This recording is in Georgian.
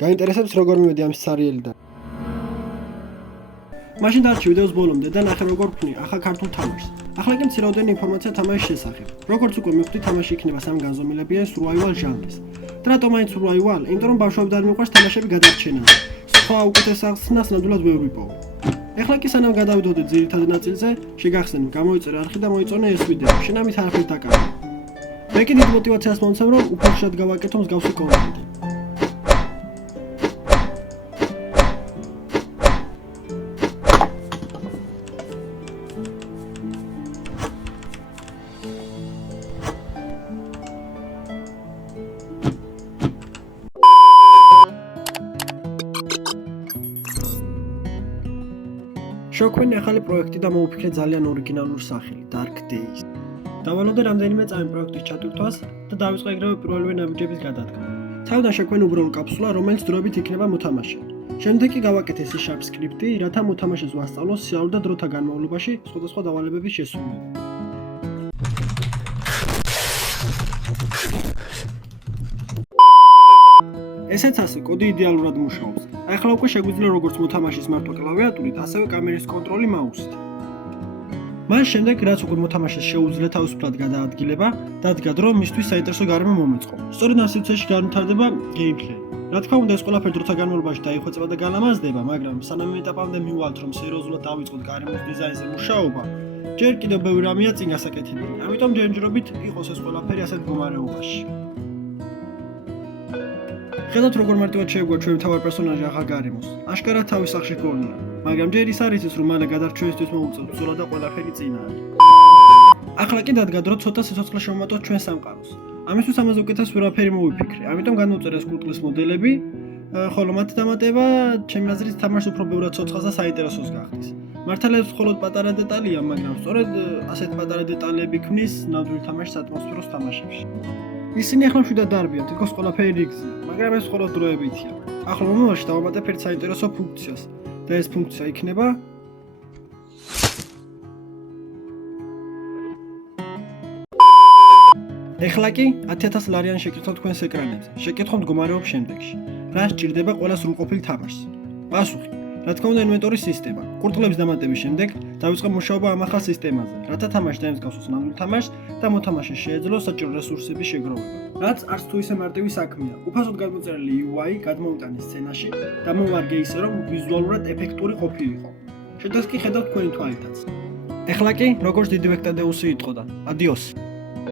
გაინტერესებს როგორ მივედი ამ სერიალიდან. მაშინ დარჩი ვიდეოს ბოლომდე და ნახე როგორ ვქნი ახალ ქართულ თამაშს. ახლა კი მცირეოდენი ინფორმაცია თამაშის შესახებ. Როგორც უკვე მივხვდი, თამაში იქნება სამ განზომილებიან survival ჟანრის. და რატომ აიც survival? იმიტომ რომ ბავშვებთან არ მიყვარს თამაშები გადარჩენა. სხვა უკეთეს ახსნას ნამდვილად ვერ ვიპოვო. ეხლა კი სანამ გადავიდოდეთ ძირითად ნაწილზე, შეგახსენე, გამოიწერე არხი და მოიწონე ეს ვიდეო. შენამით არაფერს დაკარგე. მე კი დიდ мотивაციას მომცემ, რომ უფრო ხშირად გავაკეთო მსგავსი კონტენტი. შევქმნი ახალი პროექტი და მოვუფიქრე ძალიან ორიგინალური სახელი Dark Days. დავალოდე რამდენიმე წამი პროექტის ჩატვირთვას და დავიწყე ეგრევე პირველივე ნაბიჯების გადადგმა. თავიდან შევქმნი უბრალო კაფსულა, რომელიც დროებით იქნება მოთამაშე. შემდეგ კი გავაკეთე C# სკრიპტი, რათა მოთამაშეს ვასწავლოს სიაურ და დროთა განმავლობაში სხვადასხვა დავალებების შესრულება. ესეც ასე, კოდი იდეალურად მუშაობს. ახლა უკვე შეგვიძლია როგორც მოთამაშის მარტო კლავიატურით, ასევე კამერის კონტროლი მაუსით. მას შემდეგ, რაც უკვე მოთამაშეს შეუძლია თავისუფლად გადაადგილება, დადგა დრო მისთვის საინტერესო გარემო მომეწყო. სწორედ ამ სიტუაციაში განვითარდება გეიმპლეი. რა თქმა უნდა, ეს ყველაფერი დროთა განმავლობაში დაიხვეწება და განამაზდება, მაგრამ სანამ ეტაპამდე მივვალთ, რომ სერიოზულად დავიწყოთ გარემოს დიზაინზე მუშაობა, ჯერ კიდევ ბევრი რამეა წინ გასაკეთებელი. ამიტომ ჯერჯერობით იყოს ეს ყველაფერი ასეთ მდგომარეობაში. ხედავთ როგორ მარტივად შეგვიგვა ჩვენი თავარი პერსონაჟი ახალ გარემოს. აშკარად თავის სახში გონია, მაგრამ ჯერ ის არის ის, რომ მალე გადარჩევისთვის მოუწევს ბრძოლა და ყველაფერი წინ არის. ახლა კი დადგა დრო ცოტა სიცოცხლე შევმატოთ ჩვენ სამყაროს. ამისთვის ამაზე უკეთეს ვერაფერი მოვიფიქრე. ამიტომ განვუწერე ეს კურტლის მოდელები, ხოლო მათი დამატება ჩემი აზრით თამაშს უფრო ბევრად ცოცხალს და საინტერესოს გახდის. მართალია მხოლოდ პატარა დეტალია, მაგრამ სწორედ ასეთ პატარა დეტალები ქმნის ნამდვილ თამაშის ატმოსფეროს თამაშებში. ისინი ახლა მშვიდად დარბიან, თითქოს ყველაფერი რიგზია, მაგრამ ეს მხოლოდ დროებითია. ახლა მომავალში დავამატებ ერთ საინტერესო ფუნქციას და ეს ფუნქცია იქნება ეხლა კი 10,000 ლარიანი შეკითხვა თქვენს ეკრანებზე. შეკითხვა მდგომარეობს შემდეგში. რა სჭირდება ყველა სრულყოფილ თამაშს? პასუხი: რა თქმა უნდა, ინვენტორის სისტემა. კურდღლების დამატების შემდეგ დავიწყე მუშაობა ამ ახალ სისტემაზე, რათა თამაში დაემსგავსოს ნამდვილ თამაშს და მოთამაშეს შეეძლოს საჭირო რესურსების შეგროვება. რაც არც თუ ისე მარტივი საქმეა. უფასოდ გადმოწერილი UI გადმოუტანე სცენაში და მომარგე ისე, რომ ვიზუალურად ეფექტური ყოფილიყო. შედეგს კი ხედავთ თქვენი თვალითაც. ეხლა კი, როგორც დიდი ვექტადეუსი იტყოდა. ადიოს.